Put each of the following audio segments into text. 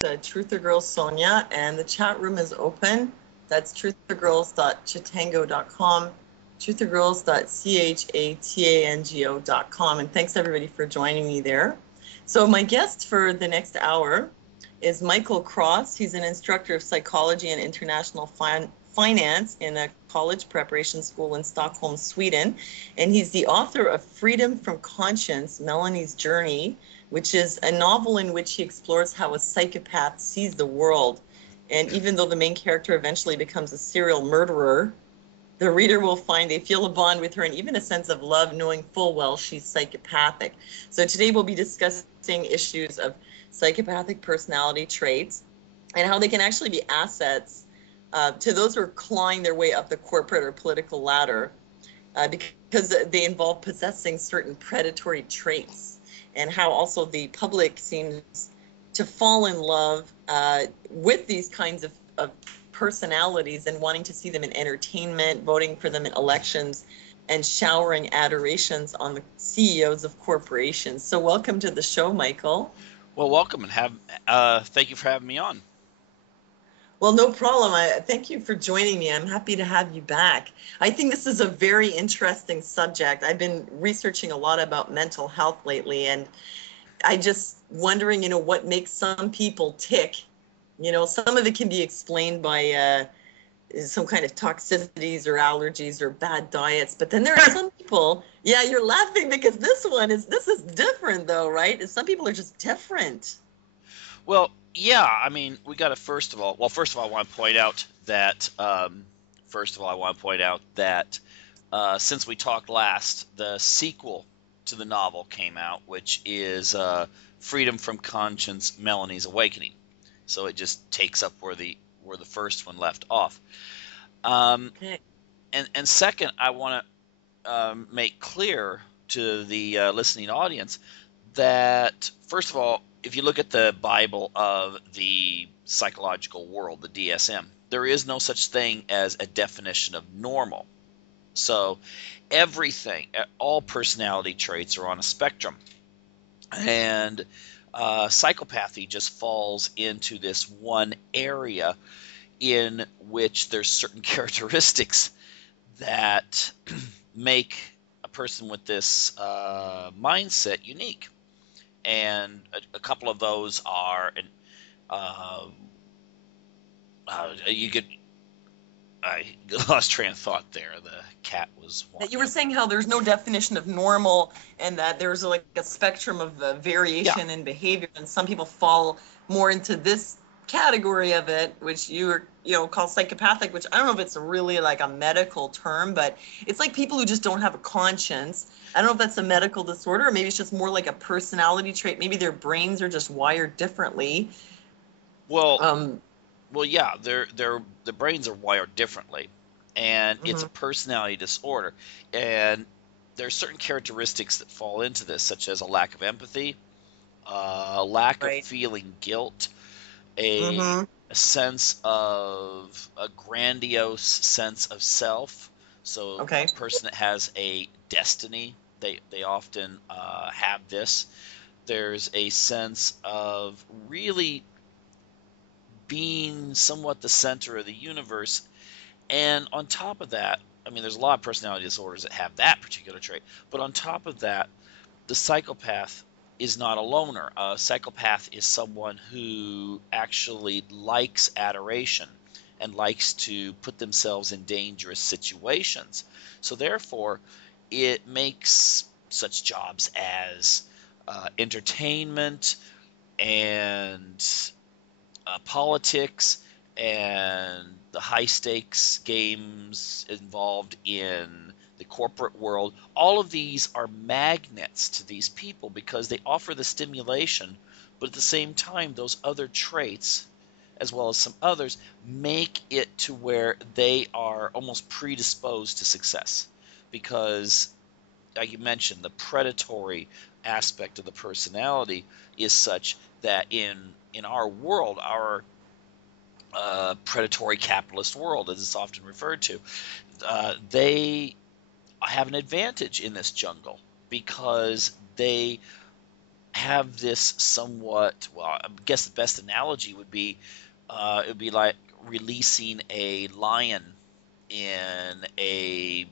ThrutherGirls Sonia, and the chat room is open. That's truthergirls.chatango.com, truthergirls.chatango.com, and thanks everybody for joining me there. So my guest for the next hour is Michael Cross. He's an instructor of psychology and international finance in a college preparation school in Stockholm, Sweden, and he's the author of Freedom from Conscience, Melanie's Journey, which is a novel in which he explores how a psychopath sees the world. And even though the main character eventually becomes a serial murderer, the reader will find they feel a bond with her and even a sense of love, knowing full well she's psychopathic. So today we'll be discussing issues of psychopathic personality traits and how they can actually be assets to those who are clawing their way up the corporate or political ladder because they involve possessing certain predatory traits, and how also the public seems to fall in love with these kinds of personalities and wanting to see them in entertainment, voting for them in elections, and showering adorations on the CEOs of corporations. So welcome to the show, Michael. Well, welcome, and thank you for having me on. Well, no problem. Thank you for joining me. I'm happy to have you back. I think this is a very interesting subject. I've been researching a lot about mental health lately, and I just wondering, what makes some people tick. Some of it can be explained by some kind of toxicities or allergies or bad diets, but then there are some people. Yeah, you're laughing because this is different, though, right? Some people are just different. Well, yeah. I mean, we got to first of all, I want to point out that since we talked last, the sequel to the novel came out, which is Freedom from Conscience, Melanie's Awakening. So it just takes up where the first one left off. Okay. And second, I want to make clear to the listening audience that, first of all, if you look at the Bible of the psychological world, the DSM, there is no such thing as a definition of normal. So everything, all personality traits are on a spectrum. And psychopathy just falls into this one area in which there's certain characteristics that make a person with this mindset unique. And a couple of those are, I lost train of thought there. The cat was walking. You were saying how there's no definition of normal, and that there's like a spectrum of variation in behavior, and some people fall more into this category of it, which you call psychopathic, which I don't know if it's really like a medical term, but it's like people who just don't have a conscience. I don't know if that's a medical disorder, or maybe it's just more like a personality trait. Maybe their brains are just wired differently. Well, yeah, the brains are wired differently, and it's a personality disorder. And there are certain characteristics that fall into this, such as a lack of empathy, a lack of feeling guilt, a sense of a grandiose sense of self. So a person that has a destiny, they often have this. There's a sense of really being somewhat the center of the universe. And on top of that, I mean, there's a lot of personality disorders that have that particular trait. But on top of that, the psychopath is not a loner. A psychopath is someone who actually likes adoration and likes to put themselves in dangerous situations. So therefore, it makes such jobs as entertainment and politics and the high-stakes games involved in the corporate world, all of these are magnets to these people because they offer the stimulation, but at the same time, those other traits, as well as some others, make it to where they are almost predisposed to success. Because, like you mentioned, the predatory aspect of the personality is such that in our world, our predatory capitalist world, as it's often referred to, they have an advantage in this jungle because they have this somewhat, well, I guess the best analogy would be it would be like releasing a lion in a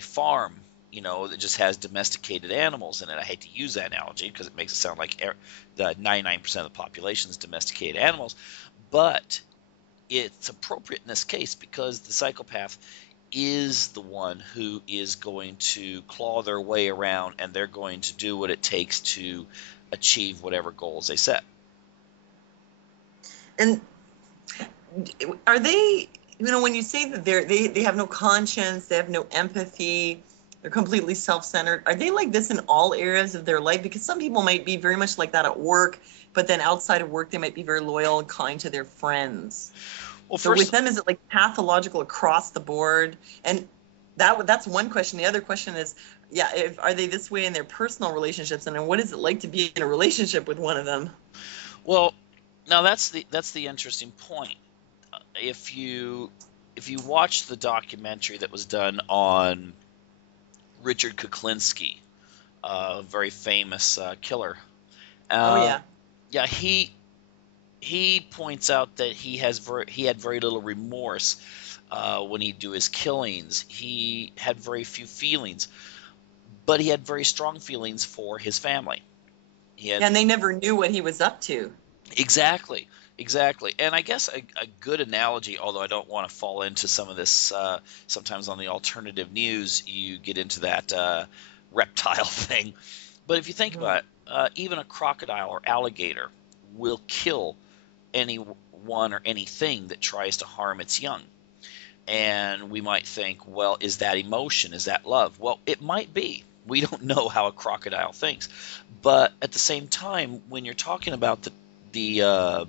farm, that just has domesticated animals in it. I hate to use that analogy because it makes it sound like the 99% of the population is domesticated animals, but it's appropriate in this case because the psychopath is the one who is going to claw their way around, and they're going to do what it takes to achieve whatever goals they set. And are they, when you say that they have no conscience, they have no empathy, they're completely self-centered, are they like this in all areas of their life? Because some people might be very much like that at work, but then outside of work, they might be very loyal and kind to their friends. Well, so with them, is it like pathological across the board? And that's one question. The other question is, are they this way in their personal relationships? And then what is it like to be in a relationship with one of them? Well, now that's the interesting point. If you watch the documentary that was done on Richard Kuklinski, a very famous killer. Yeah, he points out that he had very little remorse when he'd do his killings. He had very few feelings, but he had very strong feelings for his family. And they never knew what he was up to. Exactly. And I guess a good analogy, although I don't want to fall into some of this, sometimes on the alternative news, you get into that reptile thing. But if you think about it, even a crocodile or alligator will kill anyone or anything that tries to harm its young. And we might think, well, is that emotion? Is that love? Well, it might be. We don't know how a crocodile thinks. But at the same time, when you're talking about the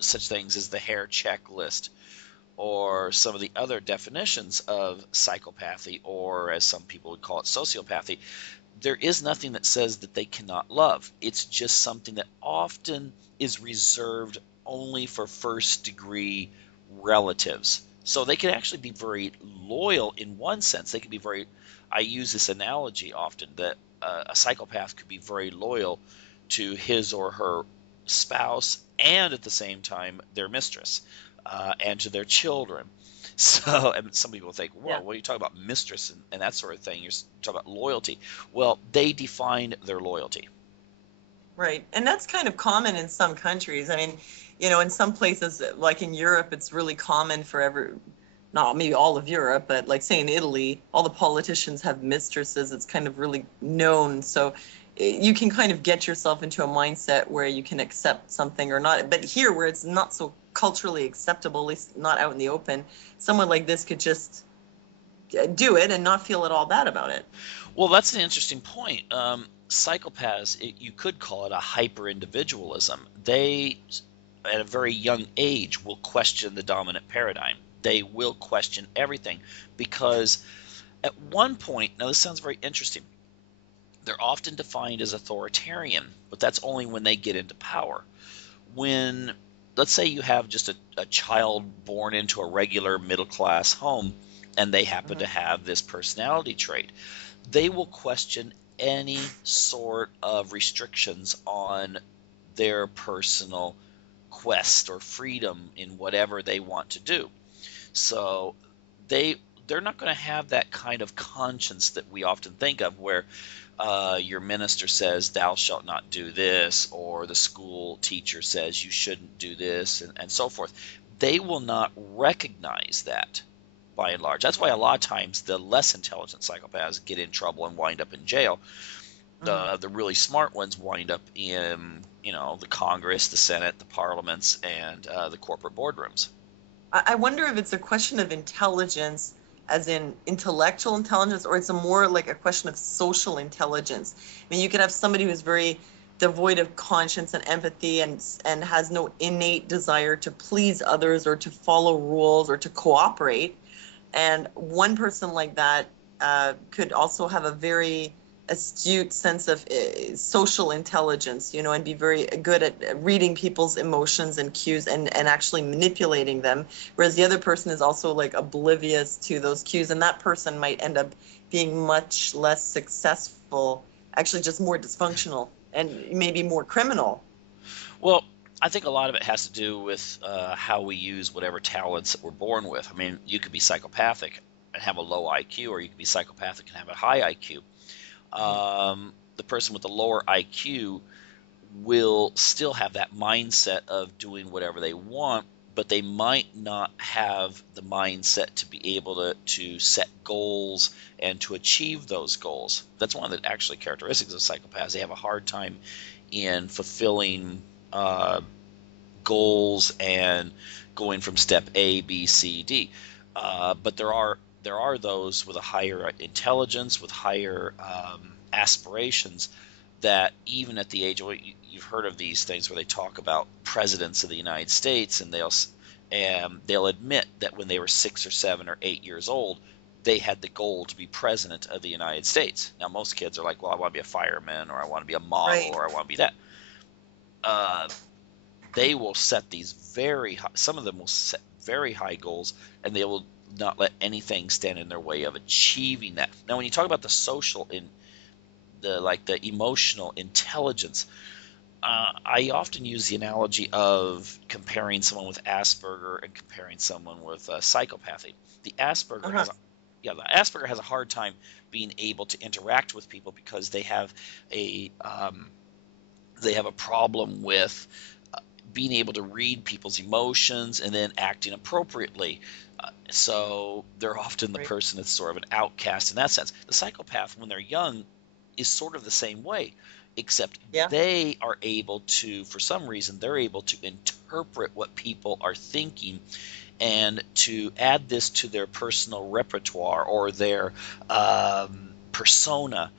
such things as the hair checklist or some of the other definitions of psychopathy, or as some people would call it, sociopathy, there is nothing that says that they cannot love. It's just something that often is reserved only for first-degree relatives. So they can actually be very loyal in one sense. They can be very, I use this analogy often, that a psychopath could be very loyal to his or her spouse and at the same time their mistress and to their children. So, and some people think, well, what are you talking about, mistress and that sort of thing? You're talking about loyalty. Well, they define their loyalty. Right. And that's kind of common in some countries. I mean, in some places, like in Europe, it's really common for not maybe all of Europe, but like say in Italy, all the politicians have mistresses. It's kind of really known. So you can kind of get yourself into a mindset where you can accept something or not. But here, where it's not so culturally acceptable, at least not out in the open, someone like this could just do it and not feel at all bad about it. Well, that's an interesting point. Psychopaths, you could call it a hyper-individualism. They, at a very young age, will question the dominant paradigm. They will question everything because at one point, now this sounds very interesting, they're often defined as authoritarian, but that's only when they get into power. When, let's say you have just a child born into a regular middle-class home and they happen to have this personality trait, they will question any sort of restrictions on their personal quest or freedom in whatever they want to do. So they're not going to have that kind of conscience that we often think of where your minister says thou shalt not do this, or the school teacher says you shouldn't do this, and so forth. They will not recognize that by and large. That's why a lot of times the less intelligent psychopaths get in trouble and wind up in jail. The really smart ones wind up in the Congress, the Senate, the parliaments, and the corporate boardrooms. I wonder if it's a question of intelligence as in intellectual intelligence, or it's more like a question of social intelligence. I mean, you could have somebody who's very devoid of conscience and empathy and has no innate desire to please others or to follow rules or to cooperate. And one person like that could also have a very astute sense of social intelligence, and be very good at reading people's emotions and cues and actually manipulating them. Whereas the other person is also like oblivious to those cues, and that person might end up being much less successful actually just more dysfunctional and maybe more criminal? Well, I think a lot of it has to do with how we use whatever talents that we're born with. I mean, you could be psychopathic and have a low IQ, or you could be psychopathic and have a high IQ. The person with the lower IQ will still have that mindset of doing whatever they want, but they might not have the mindset to be able to set goals and to achieve those goals. That's one of the actually characteristics of psychopaths. They have a hard time in fulfilling goals and going from step A, B, C, D. But there are those with a higher intelligence, with higher aspirations, that even at the age of, you've heard of these things where they talk about presidents of the United States, and they'll admit that when they were 6 or 7 or 8 years old, they had the goal to be president of the United States. Now, most kids are like, well, I want to be a fireman, or I want to be a model, Right. or I want to be that. They will set these very high, some of them will set very high goals, and they will not let anything stand in their way of achieving that. Now, when you talk about the social the emotional intelligence, I often use the analogy of comparing someone with Asperger and comparing someone with psychopathy. The Asperger has a hard time being able to interact with people because they have a problem with being able to read people's emotions and then acting appropriately. So they're often the person that's sort of an outcast in that sense. The psychopath, when they're young, is sort of the same way, except they are able to, for some reason, they're able to interpret what people are thinking and to add this to their personal repertoire or their persona.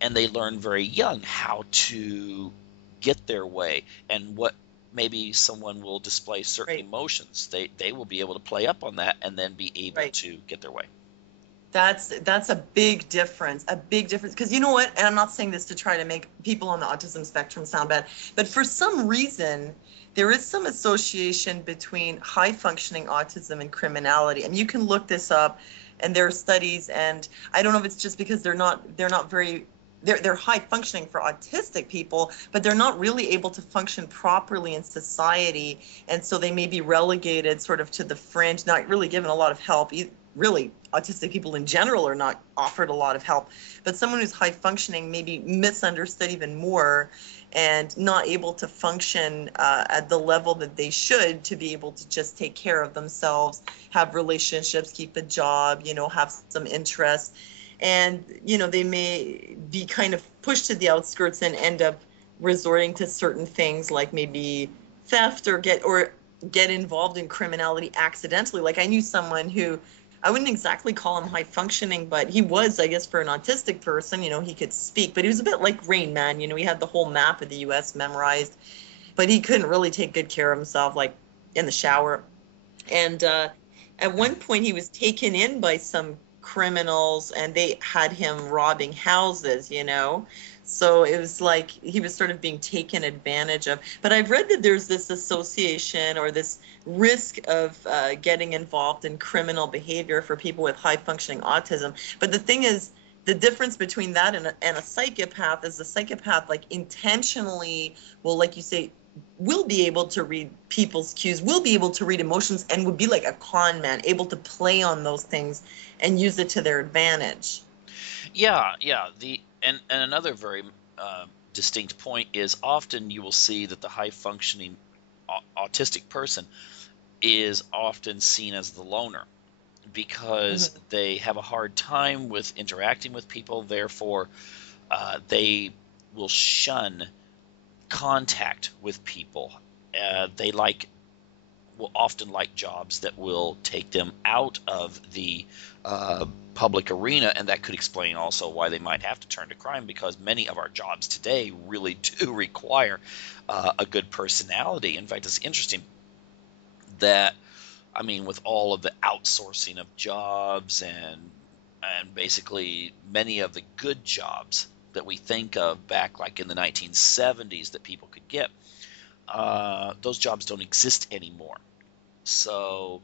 And they learn very young how to get their way, and what maybe someone will display certain emotions. They will be able to play up on that and then be able to get their way. That's a big difference, because you know what, and I'm not saying this to try to make people on the autism spectrum sound bad, but for some reason there is some association between high functioning autism and criminality, and you can look this up, and there are studies, and I don't know if it's just because they're high functioning for autistic people, but they're not really able to function properly in society, and so they may be relegated sort of to the fringe, not really given a lot of help. Really, autistic people in general are not offered a lot of help, but someone who's high functioning may be misunderstood even more and not able to function at the level that they should to be able to just take care of themselves, have relationships, keep a job, have some interest. And, they may be kind of pushed to the outskirts and end up resorting to certain things like maybe theft or get involved in criminality accidentally. Like I knew someone who, I wouldn't exactly call him high functioning, but he was, I guess, for an autistic person, he could speak, but he was a bit like Rain Man, he had the whole map of the US memorized, but he couldn't really take good care of himself, like in the shower. And at one point he was taken in by some criminals and they had him robbing houses, so it was like he was sort of being taken advantage of. But I've read that there's this association or this risk of getting involved in criminal behavior for people with high functioning autism. But the thing is, the difference between that and a psychopath is the psychopath like intentionally will, like you say, will be able to read people's cues, will be able to read emotions, and would be like a con man, able to play on those things and use it to their advantage. Yeah. And another very distinct point is often you will see that the high functioning autistic person is often seen as the loner because they have a hard time with interacting with people. Therefore, they will shun contact with people. They will often like jobs that will take them out of the public arena, and that could explain also why they might have to turn to crime, because many of our jobs today really do require a good personality. In fact, it's interesting that, I mean, with all of the outsourcing of jobs and basically many of the good jobs that we think of back like in the 1970s that people could get, those jobs don't exist anymore. So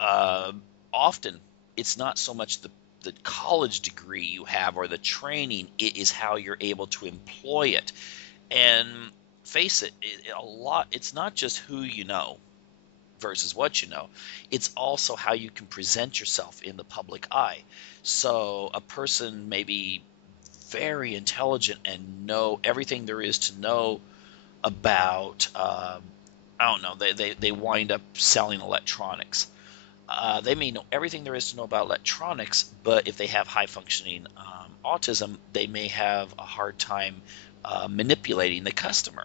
often it's not so much the the college degree you have or the training. It is how you're able to employ it. And face it, it's not just who you know versus what you know. It's also how you can present yourself in the public eye. So a person may be very intelligent and know everything there is to know about, I don't know, they wind up selling electronics. They may know everything there is to know about electronics, but if they have high functioning autism, they may have a hard time manipulating the customer.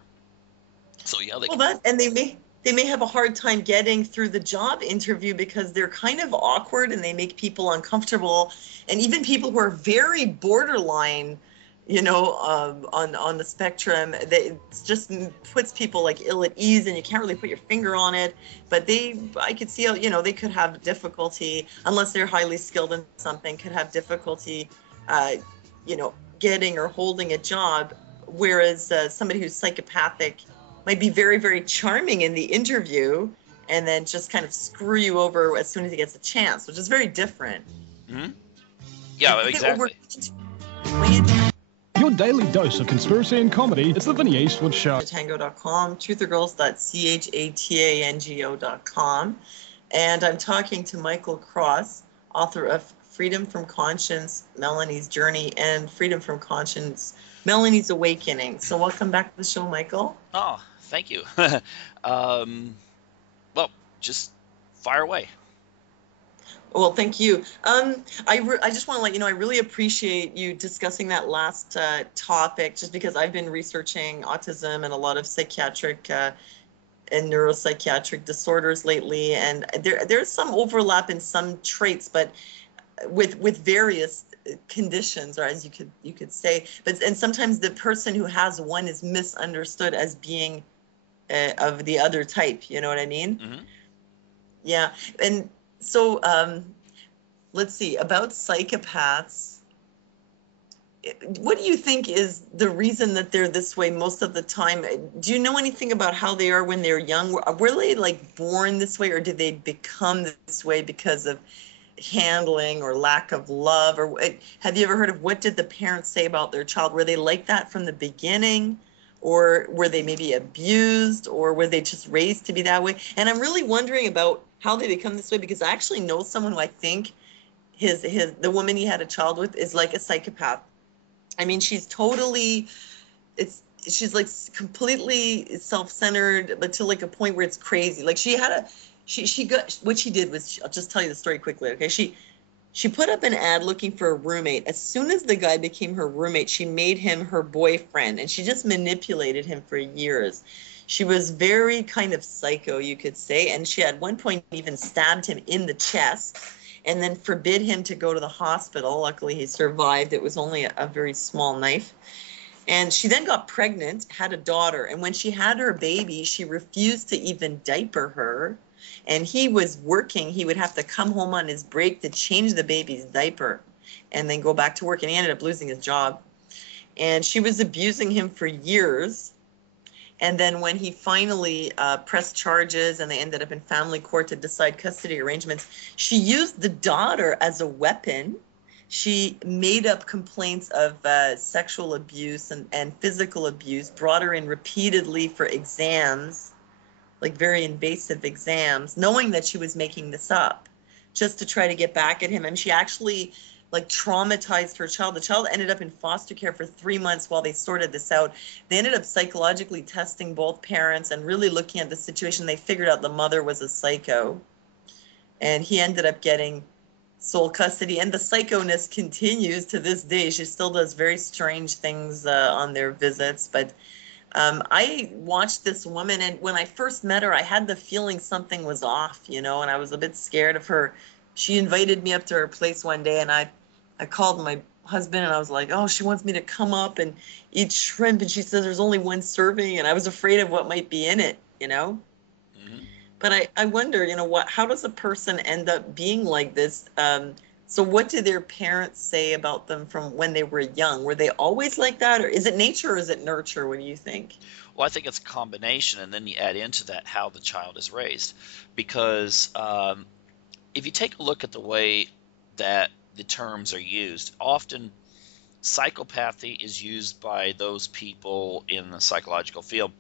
So yeah, and they may have a hard time getting through the job interview because they're kind of awkward and they make people uncomfortable, and even people who are very borderline, on the spectrum, it just puts people like ill at ease, and you can't really put your finger on it. But I could see how, they could have difficulty, unless they're highly skilled in something, could have difficulty, getting or holding a job. Whereas somebody who's psychopathic might be very, very charming in the interview and then just kind of screw you over as soon as he gets a chance, which is very different. Mm-hmm. Yeah, exactly. Your daily dose of conspiracy and comedy. It's the Vinny Eastwood Show. Tango.com, ThrutherGirls.CHATANGO.com. And I'm talking to Michael Cross, author of Freedom from Conscience, Melanie's Journey, and Freedom from Conscience, Melanie's Awakening. So welcome back to the show, Michael. Oh, thank you. Well, just fire away. Well, thank you. I just want to let you know, I really appreciate you discussing that last topic, just because I've been researching autism and a lot of psychiatric and neuropsychiatric disorders lately, and there's some overlap in some traits, but with various conditions, or as you could say. And sometimes the person who has one is misunderstood as being of the other type. You know what I mean? Mm-hmm. Yeah, and so let's see, about psychopaths. What do you think is the reason that they're this way most of the time? Do you know anything about how they are when they're young? Were they like born this way, or did they become this way because of handling or lack of love? Or have you ever heard of what did the parents say about their child? Were they like that from the beginning? Or were they maybe abused, or were they just raised to be that way? And I'm really wondering about how they become this way, because I actually know someone who I think the woman he had a child with is like a psychopath. I mean, she's like completely self-centered, but to like a point where it's crazy. Like she got, what she did was, I'll just tell you the story quickly, okay? She put up an ad looking for a roommate. As soon as the guy became her roommate, she made him her boyfriend, and she just manipulated him for years. She was very kind of psycho, you could say, and she at one point even stabbed him in the chest and then forbid him to go to the hospital. Luckily, he survived. It was only a very small knife. And she then got pregnant, had a daughter, and when she had her baby, she refused to even diaper her. And he was working. He would have to come home on his break to change the baby's diaper and then go back to work. And he ended up losing his job. And she was abusing him for years. And then when he finally pressed charges and they ended up in family court to decide custody arrangements, she used the daughter as a weapon. She made up complaints of sexual abuse and physical abuse, brought her in repeatedly for exams, like very invasive exams, knowing that she was making this up just to try to get back at him. And she actually like traumatized her child. The child ended up in foster care for 3 months while they sorted this out. They ended up psychologically testing both parents and really looking at the situation. They figured out the mother was a psycho, and he ended up getting sole custody. And the psychoness continues to this day. She still does very strange things on their visits, but I watched this woman, and when I first met her, I had the feeling something was off, and I was a bit scared of her. She invited me up to her place one day, and I called my husband, and I was like, oh, she wants me to come up and eat shrimp, and she says there's only one serving, and I was afraid of what might be in it, Mm-hmm. But I wonder, how does a person end up being like this? So what did their parents say about them from when they were young? Were they always like that? Or is it nature or is it nurture? What do you think? Well, I think it's a combination, and then you add into that how the child is raised. Because if you take a look at the way that the terms are used. Often, psychopathy is used by those people in the psychological field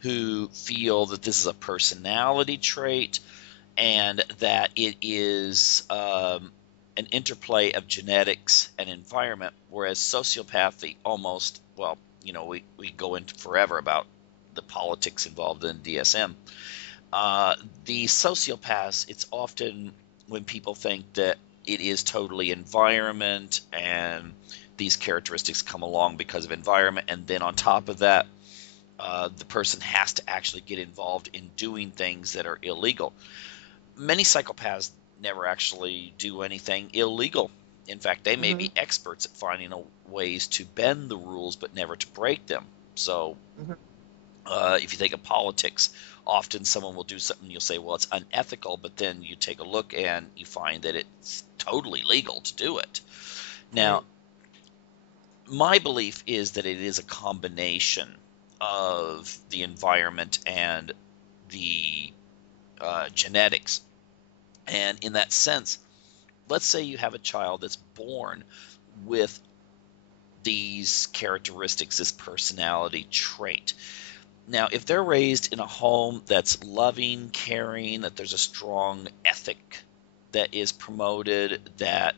who feel that this is a personality trait and that it is an interplay of genetics and environment, whereas sociopathy almost, well, we go into forever about the politics involved in DSM. The sociopaths, it's often when people think that it is totally environment and these characteristics come along because of environment, and then on top of that, the person has to actually get involved in doing things that are illegal. Many psychopaths never actually do anything illegal. In fact, they may be experts at finding ways to bend the rules but never to break them. So if you think of politics, often someone will do something, you'll say, well, it's unethical, but then you take a look and you find that it's totally legal to do it. Now, my belief is that it is a combination of the environment and the genetics. And in that sense, let's say you have a child that's born with these characteristics, this personality trait. Now, if they're raised in a home that's loving, caring, that there's a strong ethic that is promoted, that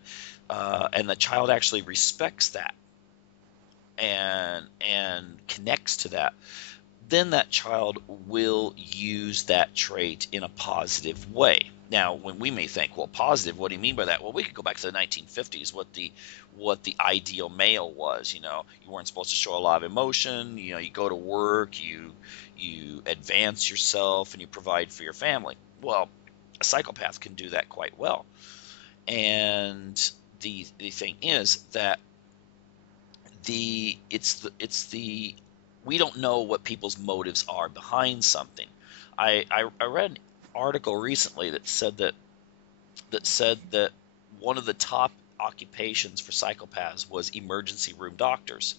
and the child actually respects that and connects to that, then that child will use that trait in a positive way. Now, when we may think, well, positive, what do you mean by that? Well, we could go back to the 1950s, what the ideal male was. You weren't supposed to show a lot of emotion. You go to work, you advance yourself, and you provide for your family. Well, a psychopath can do that quite well. And the thing is that we don't know what people's motives are behind something. I read an article recently that said that one of the top occupations for psychopaths was emergency room doctors.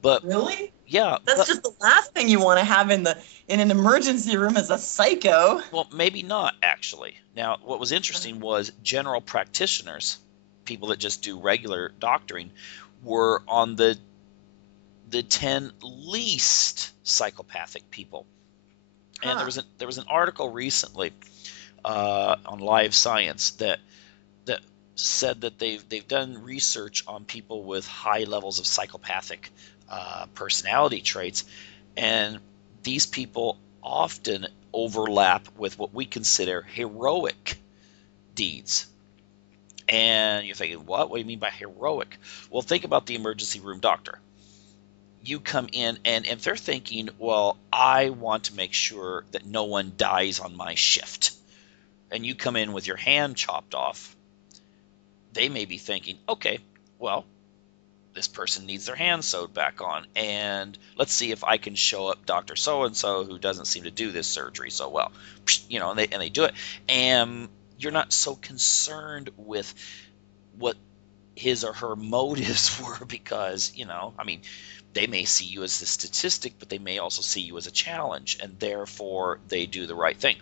But really, yeah, that's just the last thing you want to have in an emergency room as a psycho. Well, maybe not actually. Now, what was interesting was general practitioners, people that just do regular doctoring, were on the 10 least psychopathic people. And there was an article recently on Live Science that said that they've done research on people with high levels of psychopathic personality traits, and these people often overlap with what we consider heroic deeds. And you're thinking, what do you mean by heroic? Well, think about the emergency room doctor. You come in, and if they're thinking, well, I want to make sure that no one dies on my shift, and you come in with your hand chopped off, they may be thinking, okay, well, this person needs their hand sewed back on, and let's see if I can show up Dr. So-and-so who doesn't seem to do this surgery so well, and they do it. And you're not so concerned with what his or her motives were because, they may see you as a statistic, but they may also see you as a challenge, and therefore they do the right thing.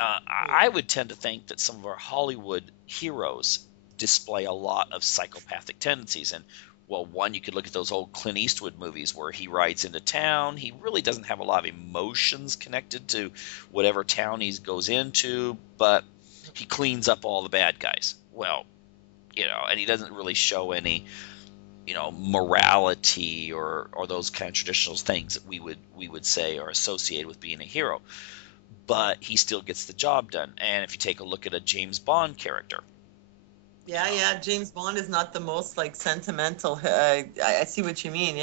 I would tend to think that some of our Hollywood heroes display a lot of psychopathic tendencies. And, well, one, you could look at those old Clint Eastwood movies where he rides into town. He really doesn't have a lot of emotions connected to whatever town he goes into, but he cleans up all the bad guys. Well, and he doesn't really show any morality or those kind of traditional things that we would say are associated with being a hero, but he still gets the job done. And if you take a look at a James Bond character, James Bond is not the most sentimental. I see what you mean.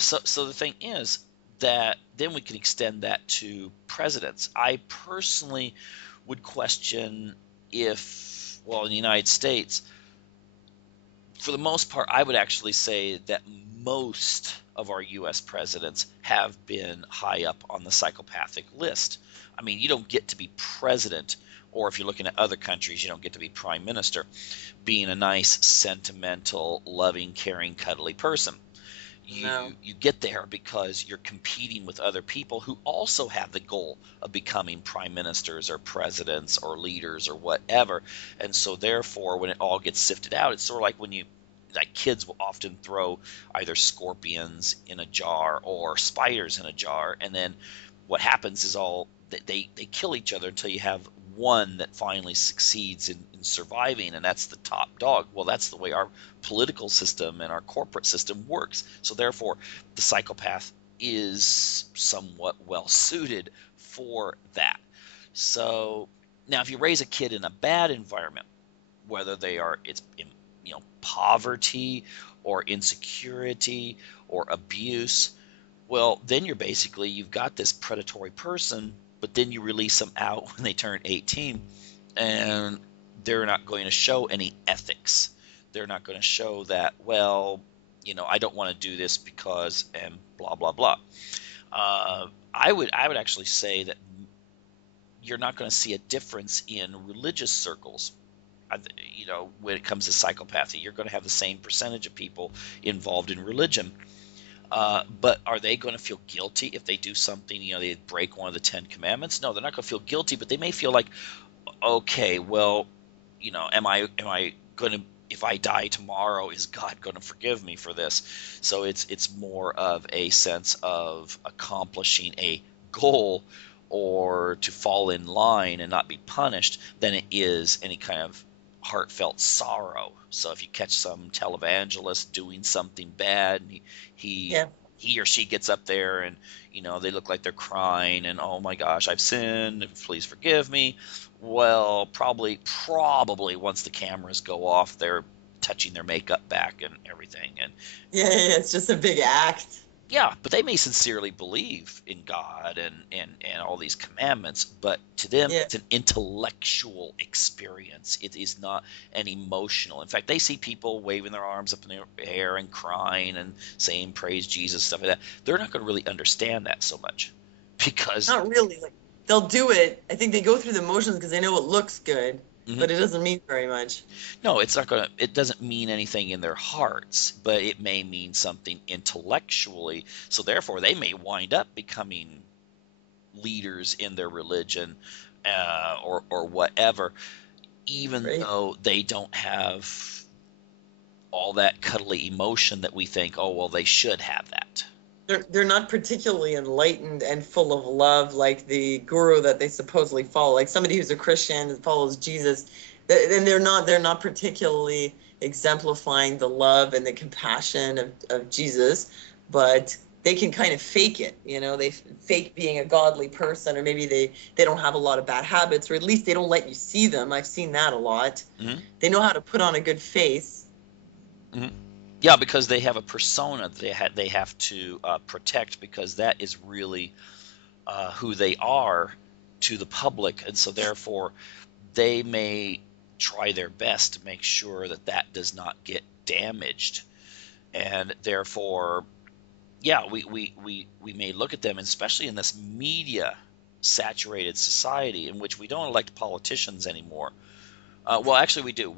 So the thing is that then we can extend that to presidents. I personally would question if, in the United States, for the most part, I would actually say that most of our U.S. presidents have been high up on the psychopathic list. I mean, you don't get to be president, or if you're looking at other countries, you don't get to be prime minister, being a nice, sentimental, loving, caring, cuddly person. No. You get there because you're competing with other people who also have the goal of becoming prime ministers or presidents or leaders or whatever. And so therefore, when it all gets sifted out, it's sort of like when like kids will often throw either scorpions in a jar or spiders in a jar, and then what happens is they kill each other until you have one that finally succeeds in surviving, and that's the top dog. Well, that's the way our political system and our corporate system works. So therefore, the psychopath is somewhat well suited for that. So now, if you raise a kid in a bad environment, whether it's poverty or insecurity or abuse, well, then you've got this predatory person, but then you release them out when they turn 18, and they're not going to show any ethics. They're not going to show that, well, I don't want to do this because, and blah, blah, blah. I would actually say that you're not going to see a difference in religious circles. When it comes to psychopathy, you're going to have the same percentage of people involved in religion. But are they going to feel guilty if they do something, they break one of the 10 commandments? No, they're not going to feel guilty, but they may feel like, okay, well, am I going to, if I die tomorrow, is God going to forgive me for this? So it's more of a sense of accomplishing a goal or to fall in line and not be punished than it is any kind of heartfelt sorrow. So if you catch some televangelist doing something bad, and he or she gets up there and they look like they're crying and, oh my gosh, I've sinned, please forgive me. Well, probably once the cameras go off, they're touching their makeup back and everything. And it's just a big act. Yeah, but they may sincerely believe in God and all these commandments, but to them it's an intellectual experience. It is not an emotional. In fact, they see people waving their arms up in the air and crying and saying praise Jesus, stuff like that. They're not going to really understand that so much because not really. Like, they'll do it. I think they go through the motions because they know it looks good. But it doesn't mean very much. No, it doesn't mean anything in their hearts, but it may mean something intellectually. So therefore, they may wind up becoming leaders in their religion or whatever, even though they don't have all that cuddly emotion that we think, oh, well, they should have that. They're not particularly enlightened and full of love like the guru that they supposedly follow, like somebody who's a Christian and follows Jesus. And they're not particularly exemplifying the love and the compassion of Jesus, but they can kind of fake it. They fake being a godly person, or maybe they don't have a lot of bad habits, or at least they don't let you see them. I've seen that a lot. They know how to put on a good face. Yeah, because they have a persona that they have to protect, because that is really who they are to the public, and so therefore they may try their best to make sure that does not get damaged, and therefore, we may look at them, especially in this media-saturated society in which we don't elect politicians anymore. Well, actually, we do.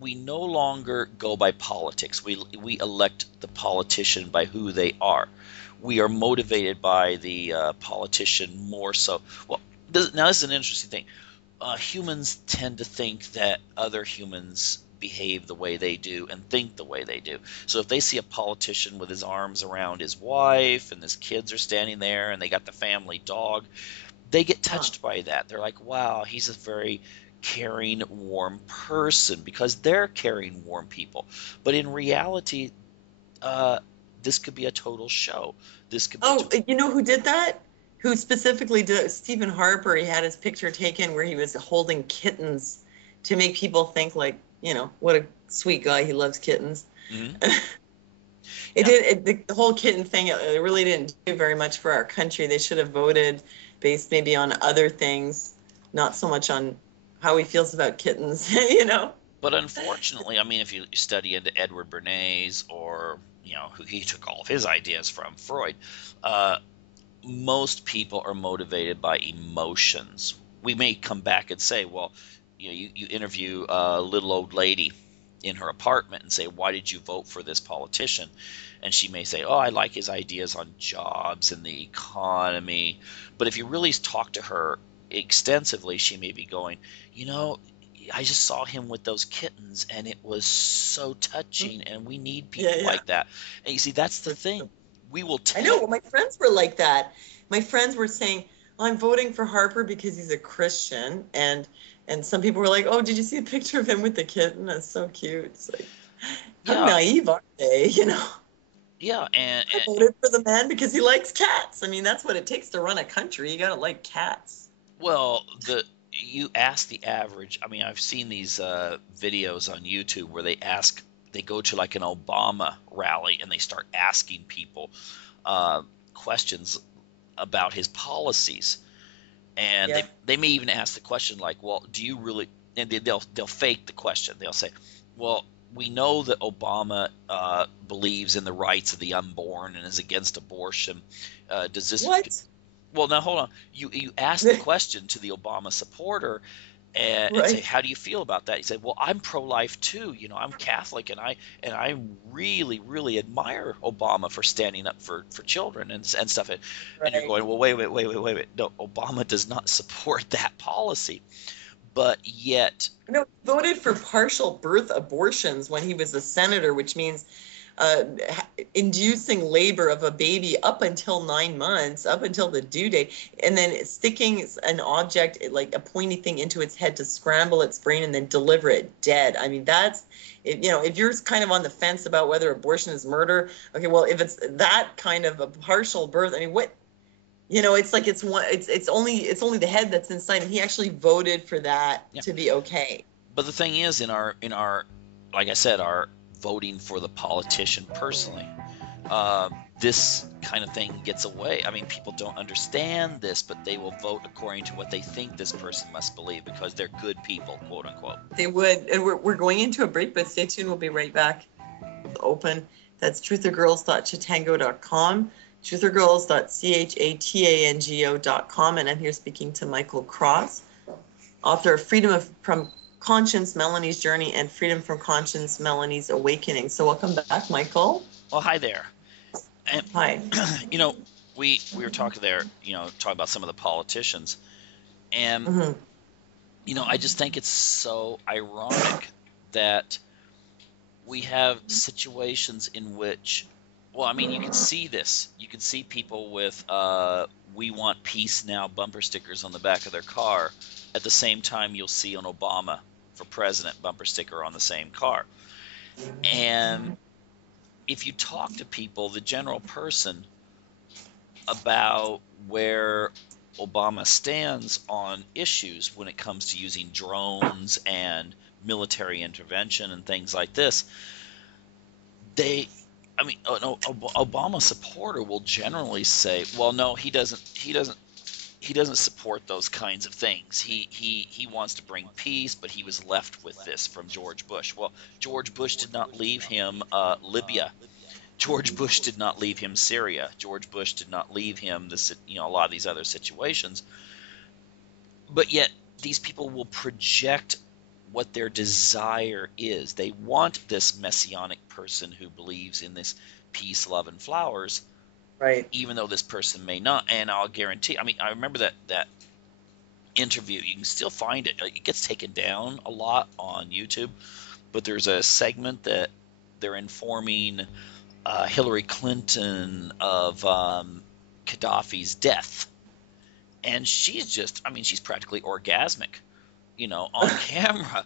We no longer go by politics. We elect the politician by who they are. We are motivated by the politician more so. Well, now this is an interesting thing. Humans tend to think that other humans behave the way they do and think the way they do. So if they see a politician with his arms around his wife and his kids are standing there and they got the family dog, they get touched by that. They're like, wow, he's a very caring, warm person, because they're caring, warm people. But in reality, this could be a total show. This could be you know who did that? Who specifically did? Stephen Harper. He had his picture taken where he was holding kittens to make people think, like, what a sweet guy. He loves kittens. The whole kitten thing, it really didn't do very much for our country. They should have voted based maybe on other things, not so much on how he feels about kittens, But unfortunately, I mean, if you study into Edward Bernays, or, who he took all of his ideas from, Freud, most people are motivated by emotions. We may come back and say, well, you interview a little old lady in her apartment and say, why did you vote for this politician? And she may say, oh, I like his ideas on jobs and the economy. But if you really talk to her extensively, she may be going, I just saw him with those kittens and it was so touching, and we need people like that. And you see, that's the thing. We will I know. Well, my friends were like that. My friends were saying, I'm voting for Harper because he's a Christian. And some people were like, oh, did you see a picture of him with the kitten? That's so cute. It's like, how naive are they, Yeah, and I voted for the man because he likes cats. I mean, that's what it takes to run a country. You got to like cats. Well, you ask the average. I mean, I've seen these videos on YouTube where they go to like an Obama rally and they start asking people questions about his policies, and they may even ask the question like, "Well, do you really?" And they'll fake the question. They'll say, "Well, we know that Obama believes in the rights of the unborn and is against abortion. Does this?" What? Well, now hold on. You ask the question to the Obama supporter and say, "How do you feel about that?" He said, "Well, I'm pro-life too. I'm Catholic, and I really, really admire Obama for standing up for children and stuff." And you're going, "Well, wait. No, Obama does not support that policy." But yet, he voted for partial birth abortions when he was a senator, which means inducing labor of a baby up until 9 months, up until the due date, and then sticking an object, like a pointy thing, into its head to scramble its brain and then deliver it dead. I mean, that's, if you're kind of on the fence about whether abortion is murder, okay, well, if it's that kind of a partial birth, I mean, what? It's like it's only the head that's inside, and he actually voted for that to be okay. But the thing is, in our like I said, our voting for the politician personally, this kind of thing gets away. I mean, people don't understand this, but they will vote according to what they think this person must believe because they're good people, quote unquote. They would. And we're going into a break, but stay tuned. We'll be right back. Open. That's ThrutherGirls.chatango.com, ThrutherGirls.chatango.com, and I'm here speaking to Michael Cross, author of Freedom from Conscience, Melanie's Journey, and Freedom from Conscience, Melanie's Awakening. So welcome back, Michael. Well, hi there. And, hi. We were talking there, talking about some of the politicians, and I just think it's so ironic that we have situations in which, well, I mean, you can see this. You can see people with "We want peace now" bumper stickers on the back of their car. At the same time, you'll see an Obama for president bumper sticker on the same car. And if you talk to people, the general person, about where Obama stands on issues when it comes to using drones and military intervention and things like this, an Obama supporter will generally say, well, no, he doesn't support those kinds of things. He wants to bring peace, but he was left with this from George Bush. Well, George Bush did not leave him Libya. George Bush did not leave him Syria. George Bush did not leave him a lot of these other situations. But yet these people will project what their desire is. They want this messianic person who believes in this peace, love, and flowers. Right. Even though this person may not. And I'll guarantee, I remember that interview. You can still find it. It gets taken down a lot on YouTube, but there's a segment that they're informing Hillary Clinton of Gaddafi's death. And she's just, she's practically orgasmic, on camera.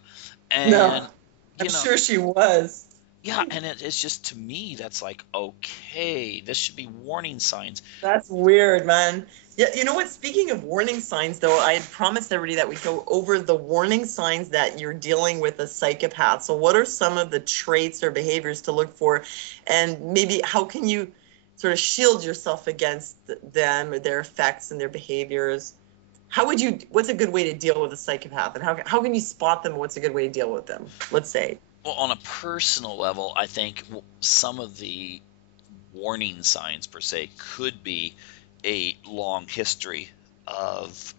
And, I'm sure she was. Yeah, and it's just, to me, that's like, okay, this should be warning signs. That's weird, man. Yeah, you know what? Speaking of warning signs, though, I had promised everybody that we'd go over the warning signs that you're dealing with a psychopath. So what are some of the traits or behaviors to look for? And maybe how can you sort of shield yourself against them or their effects and their behaviors? What's a good way to deal with a psychopath? And how can you spot them? What's a good way to deal with them? Let's say. Well, on a personal level, I think some of the warning signs, per se, could be a long history of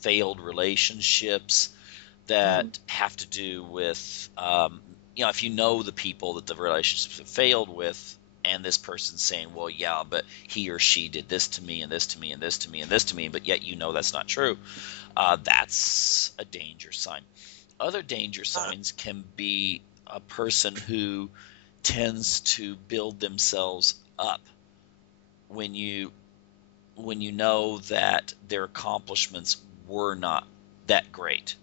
failed relationships, that have to do with, if you know the people that the relationships have failed with, and this person's saying, well, yeah, but he or she did this to me and this to me and this to me and this to me, but yet that's not true. That's a danger sign. Other danger signs can be a person who tends to build themselves up when you know that their accomplishments were not that great.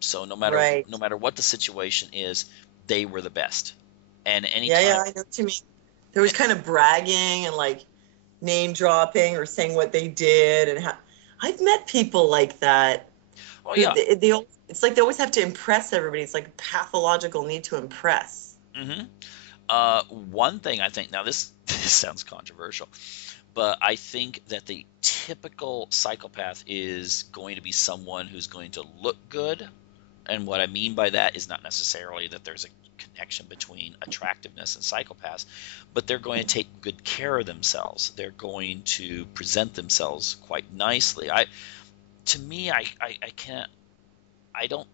So no matter what the situation is, they were the best. And anytime, yeah, I know what you mean. There was kind of bragging and like name dropping or saying what they did and how. I've met people like that. Oh yeah. It's like they always have to impress everybody. It's like a pathological need to impress. One thing I think, now this sounds controversial, but I think that the typical psychopath is going to be someone who's going to look good. And what I mean by that is not necessarily that there's a connection between attractiveness and psychopaths, but they're going to take good care of themselves. They're going to present themselves quite nicely. I don't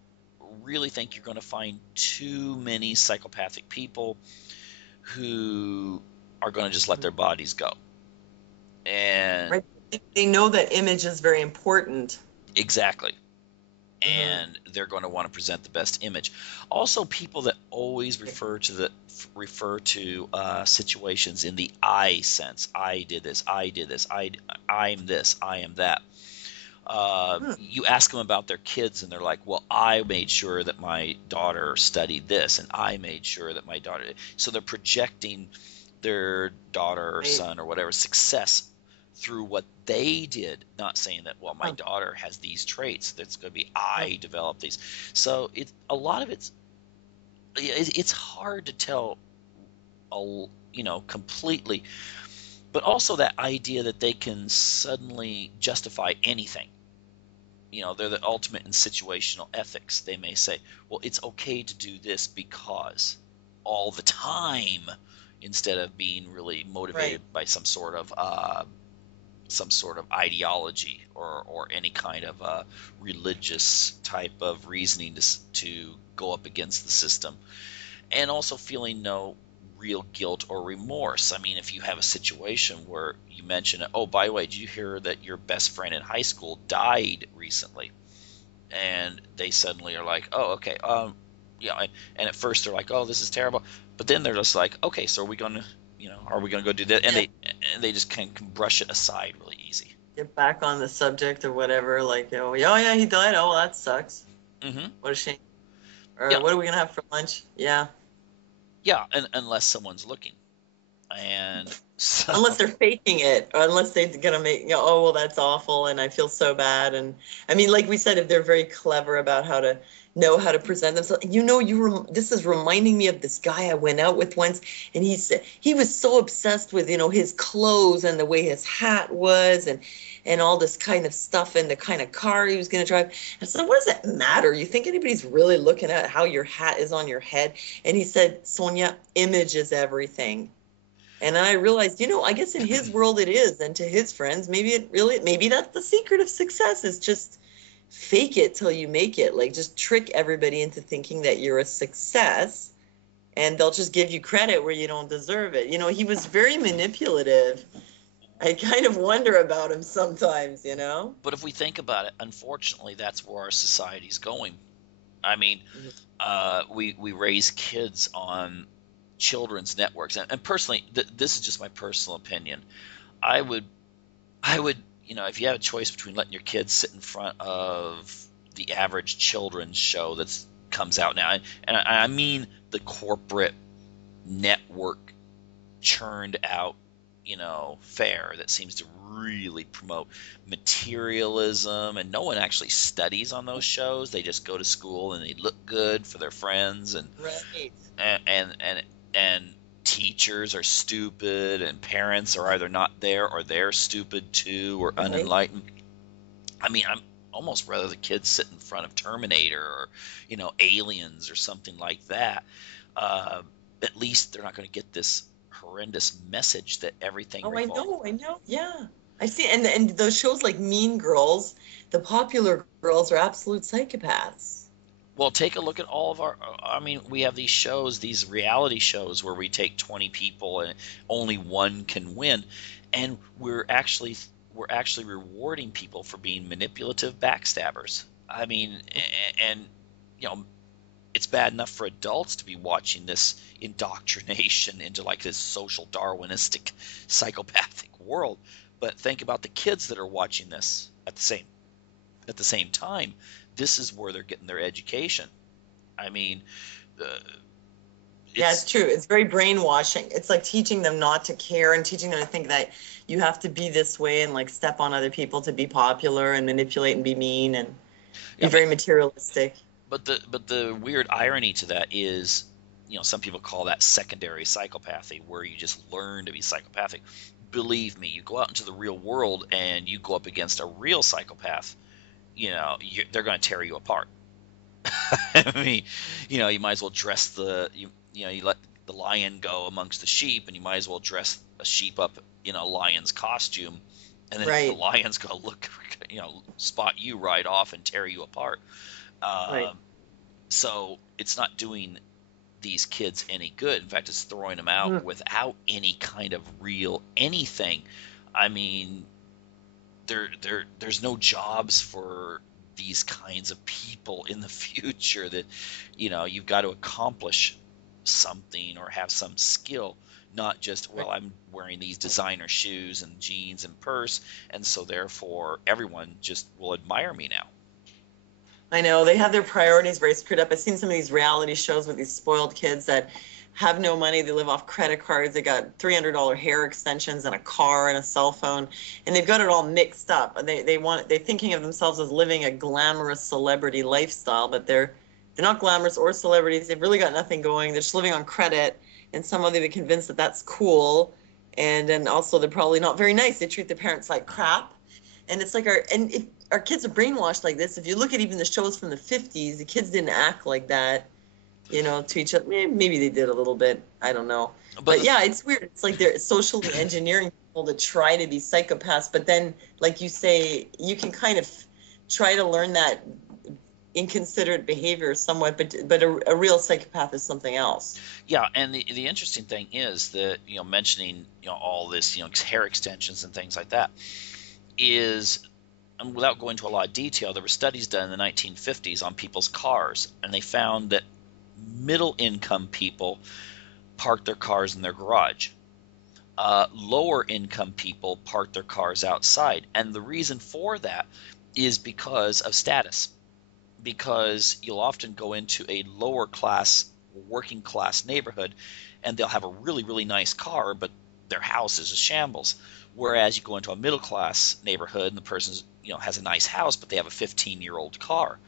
really think you're going to find too many psychopathic people who are going to just let their bodies go. And they know that image is very important. Exactly. And they're going to want to present the best image. Also, people that always refer to situations in the I sense. I did this. I did this. I'm this. I am that. You ask them about their kids, and they're like, "Well, I made sure that my daughter studied this, and I made sure that my daughter." So they're projecting their daughter or son or whatever success through what they did, not saying that, well, my daughter has these traits. That's going to be I developed these. So a lot of it's hard to tell, completely. But also that idea that they can suddenly justify anything. They're the ultimate in situational ethics. They may say, well, it's okay to do this because all the time, instead of being really motivated by some sort of ideology or any kind of religious type of reasoning to go up against the system, and also feeling no real guilt or remorse. I mean, if you have a situation where you mention, oh, by the way, did you hear that your best friend in high school died recently? And they suddenly are like, oh, okay, and at first they're like, oh, this is terrible, but then they're just like, okay, so are we going to go do that? And they just can brush it aside really easy. Get back on the subject or whatever, like, oh yeah, he died. Oh, well, that sucks. What a shame. Or what are we gonna have for lunch? Yeah, and unless someone's looking, and so, unless they're faking it, or unless they're gonna make, oh, well, that's awful, and I feel so bad. And I mean, like we said, if they're very clever about how to know how to present themselves. This is reminding me of this guy I went out with once, and he said he was so obsessed with, his clothes and the way his hat was and all this kind of stuff and the kind of car he was going to drive. I said, what does that matter? You think anybody's really looking at how your hat is on your head? And he said, Sonia, image is everything. And I realized, I guess in his world it is, and to his friends, maybe that's the secret of success, is just fake it till you make it. Like, just trick everybody into thinking that you're a success, and they'll just give you credit where you don't deserve it. He was very manipulative. I kind of wonder about him sometimes, But if we think about it, unfortunately, that's where our society's going. I mean, we raise kids on children's networks, and personally, this is just my personal opinion. I would if you have a choice between letting your kids sit in front of the average children's show that comes out now, and I mean the corporate network churned out, fare that seems to really promote materialism, and no one actually studies on those shows. They just go to school and they look good for their friends, and and teachers are stupid, and parents are either not there or they're stupid too, or unenlightened. I mean, I'm almost rather the kids sit in front of Terminator or Aliens or something like that. At least they're not going to get this horrendous message that everything revolves. I know. Yeah, I see. And those shows like Mean Girls, the popular girls are absolute psychopaths. Well, take a look at all of our. I mean, we have these shows, these reality shows where we take 20 people and only one can win, and we're actually rewarding people for being manipulative backstabbers. I mean, and you know, it's bad enough for adults to be watching this indoctrination into like this social Darwinistic psychopathic world, but think about the kids that are watching this at the same time. This is where they're getting their education. I mean, uh, Yeah, it's it's true. It's very brainwashing. It's like teaching them not to care and teaching them to think that you have to be this way and like step on other people to be popular and manipulate and be mean and be I mean, very materialistic. but the weird irony to that is, some people call that secondary psychopathy, where you just learn to be psychopathic. Believe me, you go out into the real world and you go up against a real psychopath, they're going to tear you apart. I mean, you might as well dress you let the lion go amongst the sheep, and you might as well dress a sheep up in a lion's costume, and then the Right, lion's going to look, spot you right off and tear you apart. right. Um, so it's not doing these kids any good. In fact, it's throwing them out Mm. without any kind of real anything. I mean, there's no jobs for these kinds of people in the future. That you've got to accomplish something or have some skill, not just, well, I'm wearing these designer shoes and jeans and purse, and so therefore everyone just will admire me now. I know they have their priorities very screwed up. I've seen some of these reality shows with these spoiled kids that have no money. They live off credit cards. They got $300 hair extensions and a car and a cell phone, and they've got it all mixed up. And they're thinking of themselves as living a glamorous celebrity lifestyle, but they're not glamorous or celebrities. They've really got nothing going. They're just living on credit, and somehow they've been convinced that that's cool. And then also they're probably not very nice. They treat their parents like crap. And it's like if our kids are brainwashed like this. If you look at even the shows from the 50s, the kids didn't act like that, to each other. Maybe they did a little bit. I don't know. But But yeah, it's weird. It's like they're socially engineering people to try to be psychopaths. But then, like you say, you can kind of try to learn that inconsiderate behavior somewhat, but a real psychopath is something else. yeah, and the interesting thing is that, mentioning, all this, hair extensions and things like that, is, and without going into a lot of detail, there were studies done in the 1950s on people's cars, and they found that middle income people parked their cars in their garage. Lower income people parked their cars outside, and the reason for that is because of status. Because you'll often go into a lower class, working class neighborhood, and they'll have a really, really nice car, but their house is a shambles. Whereas you go into a middle class neighborhood and the person's, has a nice house, but they have a 15-year-old car.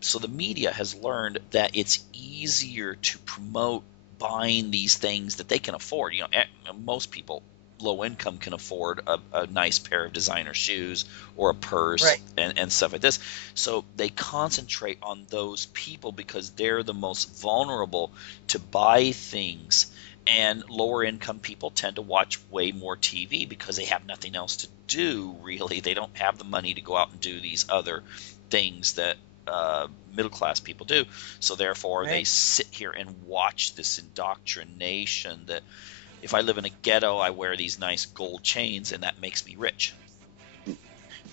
So the media has learned that it's easier to promote buying these things that they can afford. Most people, low income, can afford a nice pair of designer shoes or a purse, Right. and stuff like this. So they concentrate on those people because they're the most vulnerable to buy things. And lower income people tend to watch way more TV because they have nothing else to do, really. They don't have the money to go out and do these other things that middle class people do. So therefore, they Right. sit here and watch this indoctrination that if I live in a ghetto, I wear these nice gold chains, and that makes me rich.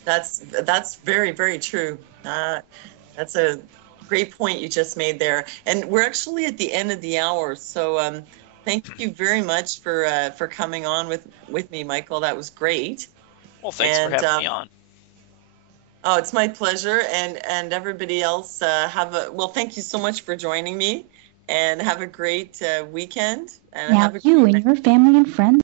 That's very, very true. That's a great point you just made there. And we're actually at the end of the hour, so thank you very much for coming on with me, Michael. That was great. Well, thanks for And having me on. oh, it's my pleasure. And everybody else, thank you so much for joining me, and have a great weekend. And Now have a you great and your family and friends